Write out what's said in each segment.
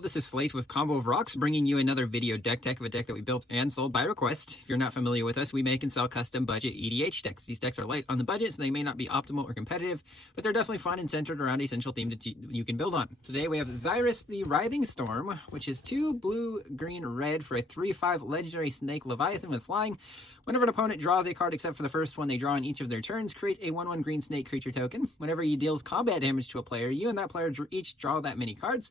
this is Slate with Combo of Rocks, bringing you another video deck tech of a deck that we built and sold by request. If you're not familiar with us, we make and sell custom budget EDH decks. These decks are light on the budget, so they may not be optimal or competitive, but they're definitely fun and centered around a central theme that you can build on. Today we have Xyris the Writhing Storm, which is 2 blue, green, red for a 3/5 legendary snake Leviathan with flying. Whenever an opponent draws a card except for the first one they draw on each of their turns, create a 1/1 green snake creature token. Whenever he deals combat damage to a player, you and that player each draw that many cards.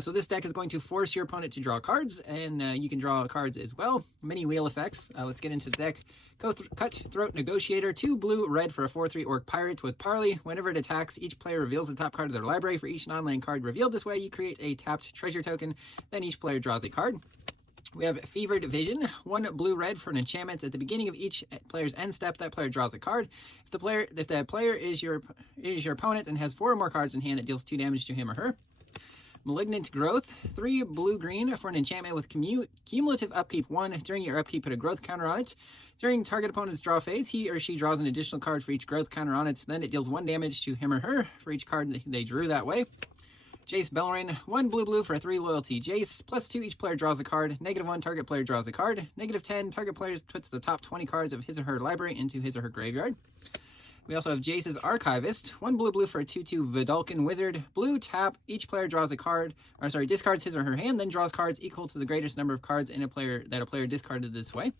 So this deck is going to force your opponent to draw cards, and you can draw cards as well. Many wheel effects. Let's get into the deck. Cutthroat Negotiator, 2 blue, red for a 4/3 Orc Pirate with Parley. Whenever it attacks, each player reveals the top card of their library. For each non-land card revealed this way, you create a tapped treasure token. Then each player draws a card. We have Fevered Vision, 1 blue-red for an enchantment. At the beginning of each player's end step, that player draws a card. If the player is your opponent and has 4 or more cards in hand, it deals 2 damage to him or her. Malignant Growth, 3 blue-green for an enchantment with cumulative upkeep 1. During your upkeep, put a growth counter on it. During target opponent's draw phase, he or she draws an additional card for each growth counter on it. Then it deals 1 damage to him or her for each card they drew that way. Jace Beleren, 1 blue for a 3 loyalty Jace, +2 each player draws a card, -1 target player draws a card, -10 target player puts the top 20 cards of his or her library into his or her graveyard. We also have Jace's Archivist, 1 blue for a 2/2 Vidalcan Wizard, blue tap, each player draws a card, discards his or her hand, then draws cards equal to the greatest number of cards in a player discarded this way.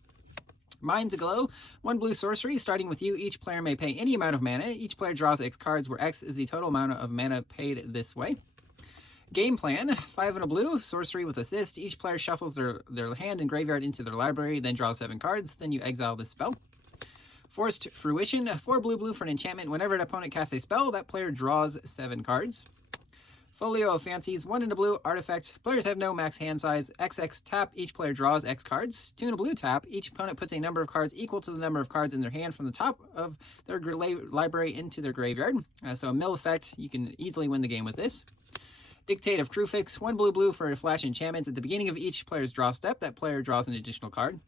Mind's Glow, 1 blue sorcery, starting with you, each player may pay any amount of mana, each player draws X cards where X is the total amount of mana paid this way. Game Plan, 5 and a blue, sorcery with assist. Each player shuffles their hand and graveyard into their library, then draws 7 cards. Then you exile this spell. Forced Fruition, 4 blue for an enchantment. Whenever an opponent casts a spell, that player draws 7 cards. Folio of Fancies, 1 and a blue, artifact. Players have no max hand size. XX tap, each player draws X cards. 2 and a blue tap, each opponent puts a number of cards equal to the number of cards in their hand from the top of their library into their graveyard. So a mill effect, you can easily win the game with this. Dictate of Crewfix, 1 blue for a flash enchantment. At the beginning of each player's draw step, that player draws an additional card.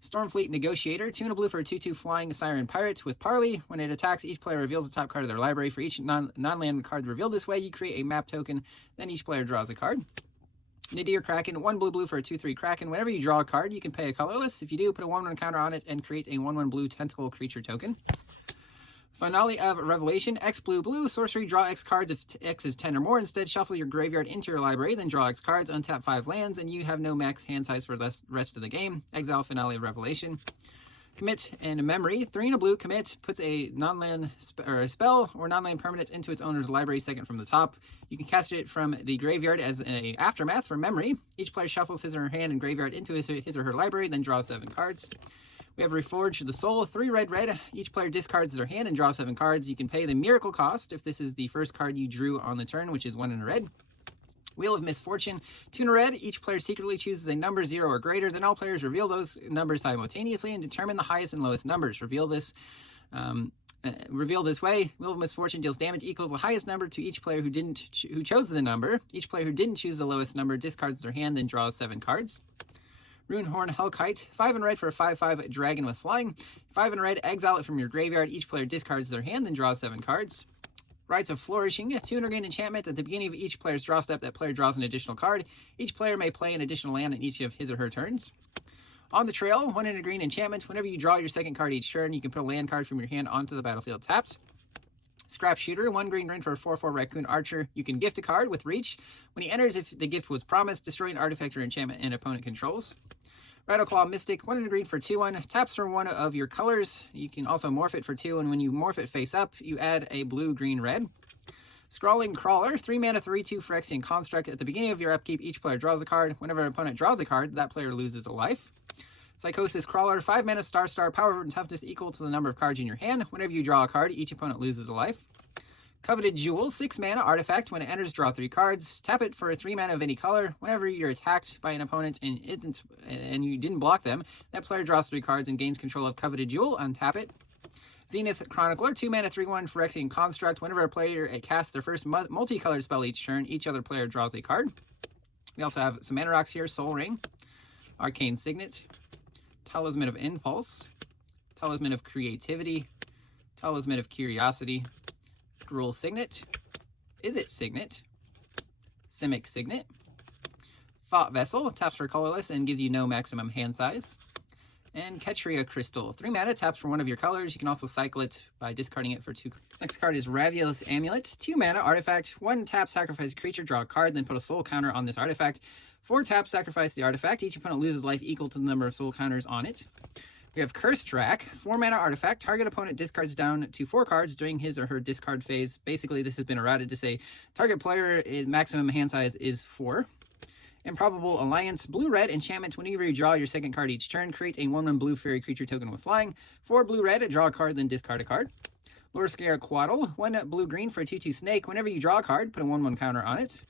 Stormfleet Negotiator, 2 and a blue for a 2/2 flying Siren Pirate with Parley. When it attacks, each player reveals the top card of their library. For each non-land card revealed this way, you create a map token, then each player draws a card. Nadir Kraken, 1 blue for a 2/3 Kraken. Whenever you draw a card, you can pay a colorless. If you do, put a 1/1 counter on it and create a 1/1 blue tentacle creature token. Finale of Revelation, X blue, sorcery, draw X cards if X is 10 or more. Instead, shuffle your graveyard into your library, then draw X cards, untap 5 lands, and you have no max hand size for the rest of the game. Exile Finale of Revelation. Commit and Memory, 3 and a blue, commit, puts a non-land spell or non-land permanent into its owner's library second from the top. You can cast it from the graveyard as an aftermath for Memory. Each player shuffles his or her hand and graveyard into his or her library, then draws 7 cards. We have Reforge the Soul, 3 red. Each player discards their hand and draws 7 cards. You can pay the Miracle cost if this is the first card you drew on the turn, which is 1 in a red. Wheel of Misfortune, 2 in a red. Each player secretly chooses a number 0 or greater. Then all players reveal those numbers simultaneously and determine the highest and lowest numbers. Reveal this way. Wheel of Misfortune deals damage equal to the highest number to each player who chose the number. Each player who didn't choose the lowest number discards their hand, then draws 7 cards. Runehorn Hellkite, 5 in red for a 5/5 dragon with flying. 5 in red, exile it from your graveyard. Each player discards their hand, then draws 7 cards. Rites of Flourishing, 2 in a green enchantment. At the beginning of each player's draw step, that player draws an additional card. Each player may play an additional land in each of his or her turns. On the Trail, 1 in a green enchantment. Whenever you draw your second card each turn, you can put a land card from your hand onto the battlefield tapped. Scrap Shooter, 1 green for a 4/4 Raccoon Archer. You can gift a card with Reach. When he enters, if the gift was promised, destroy an artifact or enchantment an opponent controls. Rattleclaw Mystic, 1 in a green for 2/1, taps from one of your colors. You can also morph it for 2, and when you morph it face up, you add a blue, green, red. Scrawling Crawler, 3 mana, 3/2 Phyrexian Construct. At the beginning of your upkeep, each player draws a card. Whenever an opponent draws a card, that player loses a life. Psychosis Crawler, 5 mana, star, power and toughness equal to the number of cards in your hand. Whenever you draw a card, each opponent loses a life. Coveted Jewel, 6 mana, artifact. When it enters, draw 3 cards. Tap it for 3 mana of any color. Whenever you're attacked by an opponent and you didn't block them, that player draws 3 cards and gains control of Coveted Jewel. Untap it. Zenith Chronicler, 2 mana, 3/1 Phyrexian Construct. Whenever a player casts their first multicolored spell each turn, each other player draws a card. We also have some mana rocks here. Soul Ring, Arcane Signet, Talisman of Impulse, Talisman of Creativity, Talisman of Curiosity, Gruul Signet, Is It Signet, Simic Signet, Thought Vessel, taps for colorless and gives you no maximum hand size. And Ketria Crystal, 3 mana, taps for one of your colors. You can also cycle it by discarding it for 2. Next card is Ravulous Amulet, 2 mana, artifact, 1 tap, sacrifice a creature, draw a card, then put a soul counter on this artifact. 4 taps, sacrifice the artifact. Each opponent loses life equal to the number of soul counters on it. We have Cursed Rack, 4 mana artifact. Target opponent discards down to 4 cards during his or her discard phase. Basically, this has been errated to say target player maximum hand size is 4. Improbable Alliance, blue-red enchantment. Whenever you draw your second card each turn, creates a 1/1 blue fairy creature token with flying. 4 blue-red, draw a card, then discard a card. Lore Scare Quaddle, 1 blue-green for a 2/2 snake. Whenever you draw a card, put a 1/1 counter on it.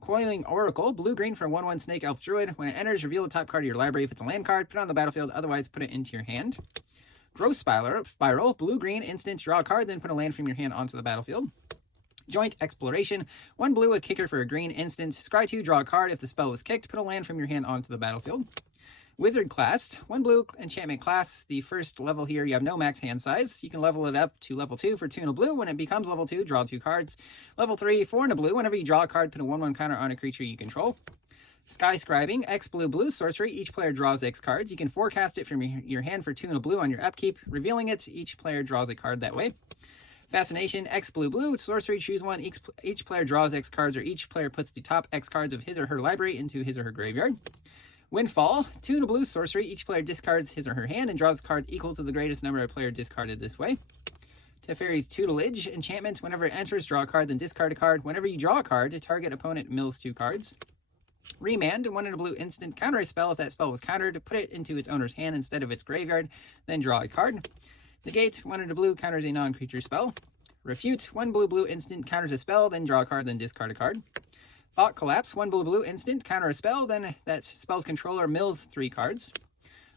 Coiling Oracle, blue-green for a 1/1 snake elf druid. When it enters, reveal the top card of your library. If it's a land card, put it on the battlefield, otherwise put it into your hand. Growth Spiral, blue-green instant, draw a card, then put a land from your hand onto the battlefield. Joint Exploration, 1 blue with kicker for a green instant. Scry 2, draw a card. If the spell was kicked, put a land from your hand onto the battlefield. Wizard Class, 1 blue enchantment class. The first level here, you have no max hand size. You can level it up to level 2 for 2 and a blue. When it becomes level 2, draw 2 cards. Level 3, 4 and a blue. Whenever you draw a card, put a 1/1 counter on a creature you control. Sky Scribing, X blue sorcery. Each player draws X cards. You can forecast it from your hand for 2 and a blue on your upkeep. Revealing it, each player draws a card that way. Fascination, X blue sorcery, choose 1. Each player draws X cards, or each player puts the top X cards of his or her library into his or her graveyard. Windfall, 2 and a blue sorcery. Each player discards his or her hand and draws cards equal to the greatest number of players discarded this way. Teferi's Tutelage, enchantment. Whenever it enters, draw a card, then discard a card. Whenever you draw a card, target opponent mills 2 cards. Remand, 1 and a blue instant, counter a spell. If that spell was countered, put it into its owner's hand instead of its graveyard, then draw a card. Negate, 1 and a blue, counters a non-creature spell. Refute, 1 blue instant, counters a spell, then draw a card, then discard a card. Thought Collapse, 1 blue instant, counter a spell, then that spell's controller mills 3 cards.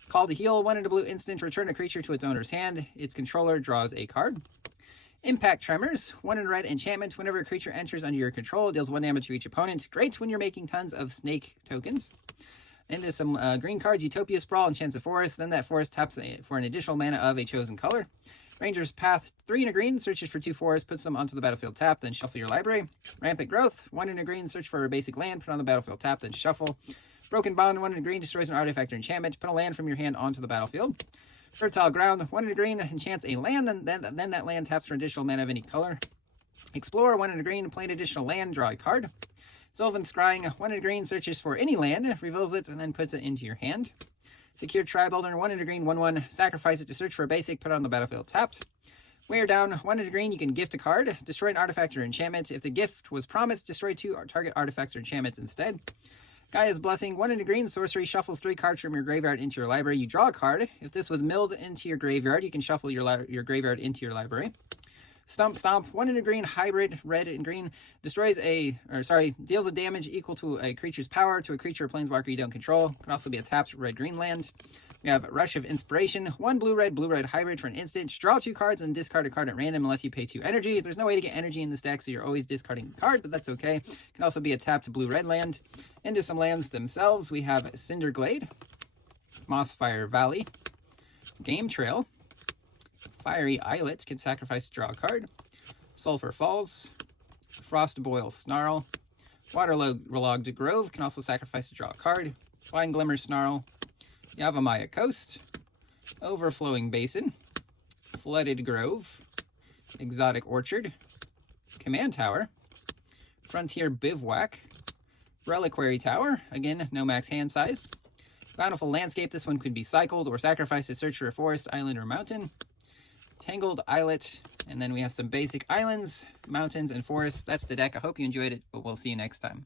Call to Heal, 1 and a blue instant, return a creature to its owner's hand. Its controller draws a card. Impact Tremors, 1 and red enchantment. Whenever a creature enters under your control, deals 1 damage to each opponent. Great when you're making tons of snake tokens. Into some green cards, Utopia Sprawl, enchants a forest. Then that forest taps for an additional mana of a chosen color. Ranger's Path, 3 and a green, searches for 2 forests, puts them onto the battlefield tap, then shuffle your library. Rampant Growth, 1 and a green, search for a basic land, put on the battlefield tap, then shuffle. Broken Bond, 1 and a green, destroys an artifact or enchantment, put a land from your hand onto the battlefield. Fertile Ground, 1 and a green, enchants a land, then that land taps for additional mana of any color. Explore, 1 and a green, play an additional land, draw a card. Sylvan Scrying, 1 and a green, searches for any land, reveals it, and then puts it into your hand. Secure Tribuilder, 1 and a green, 1/1, sacrifice it to search for a basic, put it on the battlefield tapped. Wear Down, 1 and a green, you can gift a card, destroy an artifact or enchantment. If the gift was promised, destroy 2 target artifacts or enchantments instead. Gaia's Blessing, 1 and a green, sorcery, shuffles 3 cards from your graveyard into your library. You draw a card. If this was milled into your graveyard, you can shuffle your graveyard into your library. Stomp, 1 and a green, hybrid, red and green, deals a damage equal to a creature's power to a creature or planeswalker you don't control. Can also be a tapped red-green land. We have Rush of Inspiration, 1 blue-red hybrid for an instant. Draw 2 cards and discard a card at random unless you pay 2 energy. There's no way to get energy in this deck, so you're always discarding a card, but that's okay. Can also be a tapped blue-red land. Into some lands themselves, we have Cinderglade, Mossfire Valley, Game Trail, Fiery Islet, can sacrifice to draw a card. Sulphur Falls, Frostboil Snarl, Waterlogged Grove, can also sacrifice to draw a card. Flying Glimmer Snarl, Yavimaya Coast, Overflowing Basin, Flooded Grove, Exotic Orchard, Command Tower, Frontier Bivouac, Reliquary Tower, again, no max hand size. Bountiful Landscape, this one could be cycled or sacrificed to search for a forest, island, or mountain. Tangled Islet, and then we have some basic islands, mountains, and forests. That's the deck. I hope you enjoyed it, but we'll see you next time.